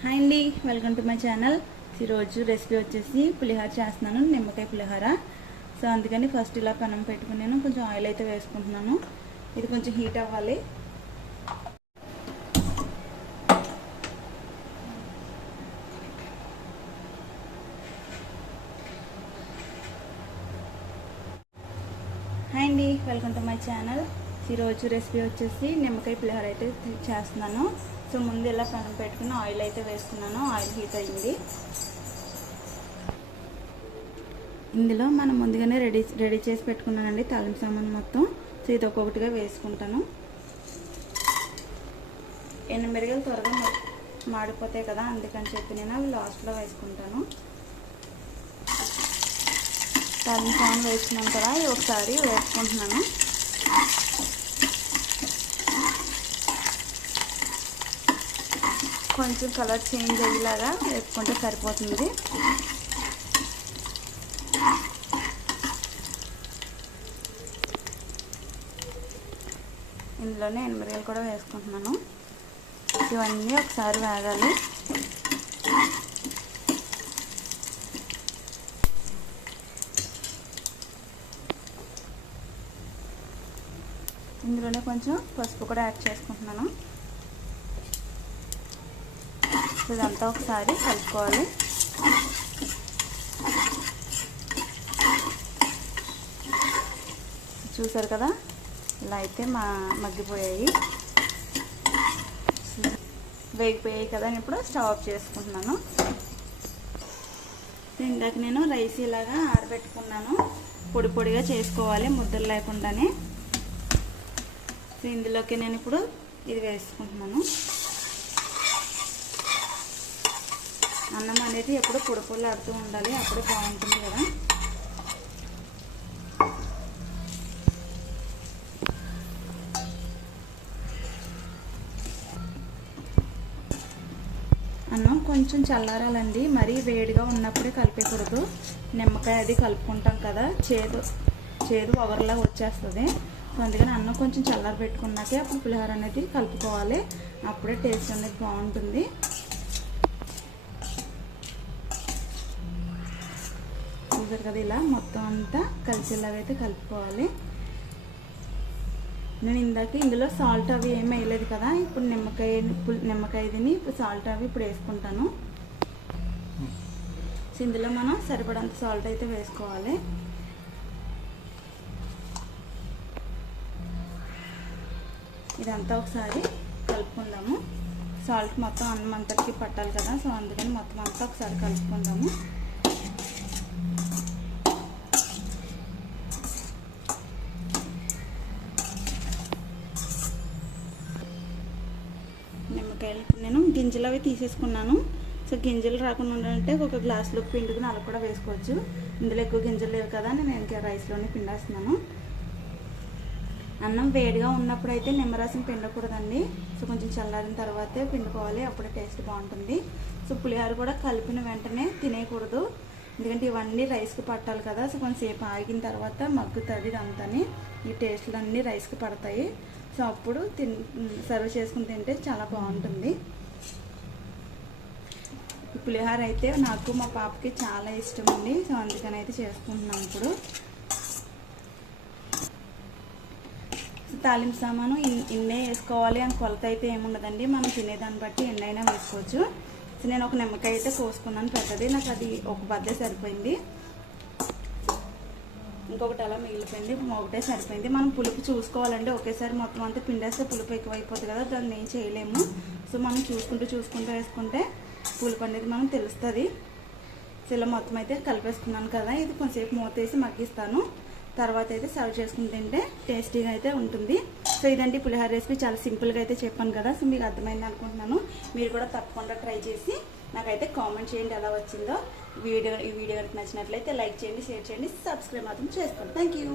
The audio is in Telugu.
హాయ్ అండి, వెల్కమ్ టు మై ఛానల్. ఈరోజు రెసిపీ వచ్చేసి పులిహోర చేస్తున్నాను, నిమ్మకాయ పులిహోర. సో అందుకని ఫస్ట్ ఇలా పెనం పెట్టుకున్నాను, కొంచెం ఆయిల్ అయితే వేసుకుంటున్నాను. ఇది కొంచెం హీట్ అవ్వాలి. హాయ్ అండి, వెల్కమ్ టు మై ఛానల్. ఈరోజు రెసిపీ వచ్చేసి నిమ్మకాయ పులిహోర అయితే చేస్తున్నాను. సో ముందు ఇలా పెనం పెట్టుకుని ఆయిల్ అయితే వేసుకున్నాను. ఆయిల్ హీట్ అయ్యింది. ఇందులో మనం ముందుగానే రెడీ చేసి పెట్టుకున్నానండి తాలింపు సామాను మొత్తం. సో ఇది ఒక్కొక్కటిగా వేసుకుంటాను. ఎండుమిరగాయలు త్వరగా మాడిపోతాయి కదా, అందుకని చెప్పి నేను అవి లాస్ట్లో వేసుకుంటాను. తాలింపు సామాను వేసుకున్నాను కదా, ఒకసారి వేసుకుంటున్నాను. కొంచెం కలర్ చేంజ్ అయ్యేలాగా వేసుకుంటే సరిపోతుంది. ఇందులోనే ఎండుమిరగాయలు కూడా వేసుకుంటున్నాను. ఇవన్నీ ఒకసారి వేగాలి. ఇందులోనే కొంచెం పసుపు కూడా యాడ్ చేసుకుంటున్నాను. ఇదంతా ఒకసారి కలుపుకోవాలి. చూసారు కదా, ఇలా అయితే మగ్గిపోయాయి, వేగిపోయాయి కదా. ఇప్పుడు స్టవ్ ఆఫ్ చేసుకుంటున్నాను. ఇందాక నేను రైస్ ఇలాగా ఆరబెట్టుకున్నాను. పొడి పొడిగా చేసుకోవాలి, ముద్దలు లేకుండానే. సో ఇందులోకి నేను ఇప్పుడు ఇది వేసుకుంటున్నాను. అన్నం అనేది ఎప్పుడు పొడి పొడిలాడుతూ ఉండాలి, అప్పుడే బాగుంటుంది కదా. అన్నం కొంచెం చల్లారాలండి, మరీ వేడిగా ఉన్నప్పుడే కలిపేకూడదు. నిమ్మకాయ అది కలుపుకుంటాం కదా, చేదు ఒగర్లా వచ్చేస్తుంది. సో అందుకని అన్నం కొంచెం చల్లారి పెట్టుకున్నాకే అప్పుడు పులిహోర అనేది కలుపుకోవాలి. అప్పుడే టేస్ట్ అనేది బాగుంటుంది. చూసారు కదా, ఇలా మొత్తం అంతా కలిసేలాగైతే కలుపుకోవాలి. నేను ఇందాక ఇందులో సాల్ట్ అవి ఏమి వేయలేదు కదా, ఇప్పుడు నిమ్మకాయని ఇప్పుడు సాల్ట్ అవి ఇప్పుడు వేసుకుంటాను. సో ఇందులో మనం సరిపడంత సాల్ట్ అయితే వేసుకోవాలి. ఇదంతా ఒకసారి కలుపుకుందాము. సాల్ట్ మొత్తం అన్నం అంతటికి పట్టాలి కదా, సో అందుకని మొత్తం అంతా ఒకసారి కలుపుకుందాము. నిమ్మకాయలు ఇప్పుడు నేను గింజలు అవి తీసేసుకున్నాను. సో గింజలు రాకుండా ఉండాలంటే ఒక గ్లాసులో పిండుకుని అలా కూడా వేసుకోవచ్చు. ఇందులో ఎక్కువ గింజలు లేవు కదా, నేను ఇంకా రైస్లోనే పిండేస్తున్నాను. అన్నం వేడిగా ఉన్నప్పుడు అయితే నిమ్మరసం పిండకూడదండి. సో కొంచెం చల్లారిన తర్వాతే పిండుకోవాలి, అప్పుడే టేస్ట్ బాగుంటుంది. సో పులిహోర కూడా కలిపిన వెంటనే తినేయకూడదు, ఎందుకంటే ఇవన్నీ రైస్కి పట్టాలి కదా. సో కొంచెంసేపు ఆగిన తర్వాత మగ్గుతుంది ఇదంతాని, ఈ టేస్ట్లు అన్నీ రైస్కి పడతాయి. సో అప్పుడు సర్వ్ చేసుకుని తింటే చాలా బాగుంటుంది. ఈ పులిహోర అయితే నాకు మా పాపకి చాలా ఇష్టం అండి. సో అందుకని అయితే చేసుకుంటున్నాం. ఇప్పుడు తాలింపు సామాను ఇన్నే వేసుకోవాలి అని కొలత అయితే ఏముండదండి, మనం తినేదాన్ని బట్టి ఎన్నైనా వేసుకోవచ్చు. సో నేను ఒక నిమ్మకాయ అయితే కోసుకున్నాను పెద్దది, నాకు అది ఒక బద్దే సరిపోయింది. ఇంకొకటి అలా మిగిలిపోయింది, ఒకటే సరిపోయింది. మనం పులుపు చూసుకోవాలండి, ఒకేసారి మొత్తం అంతా పిండేస్తే పులుపు ఎక్కువైపోతుంది కదా, దాన్ని ఏం చేయలేము. సో మనం చూసుకుంటూ వేసుకుంటే పులుపు అనేది మనం తెలుస్తుంది. సో ఇలా మొత్తం అయితే కలిపేసుకున్నాను కదా, ఇది కొంచెంసేపు మూతేసి మగ్గిస్తాను. తర్వాత అయితే సర్వ్ చేసుకుని తింటే టేస్టీగా అయితే ఉంటుంది. సో ఇదండి పులిహోర రెసిపీ, చాలా సింపుల్గా అయితే చెప్పాను కదా. సో మీకు అర్థమైంది అనుకుంటున్నాను. మీరు కూడా తప్పకుండా ట్రై చేసి నాకైతే కామెంట్ చేయండి ఎలా వచ్చిందో. ఈ వీడియో కనుక నచ్చినట్లయితే లైక్ చేయండి, షేర్ చేయండి, సబ్స్క్రైబ్ మాత్రం చేసుకోండి. Thank you.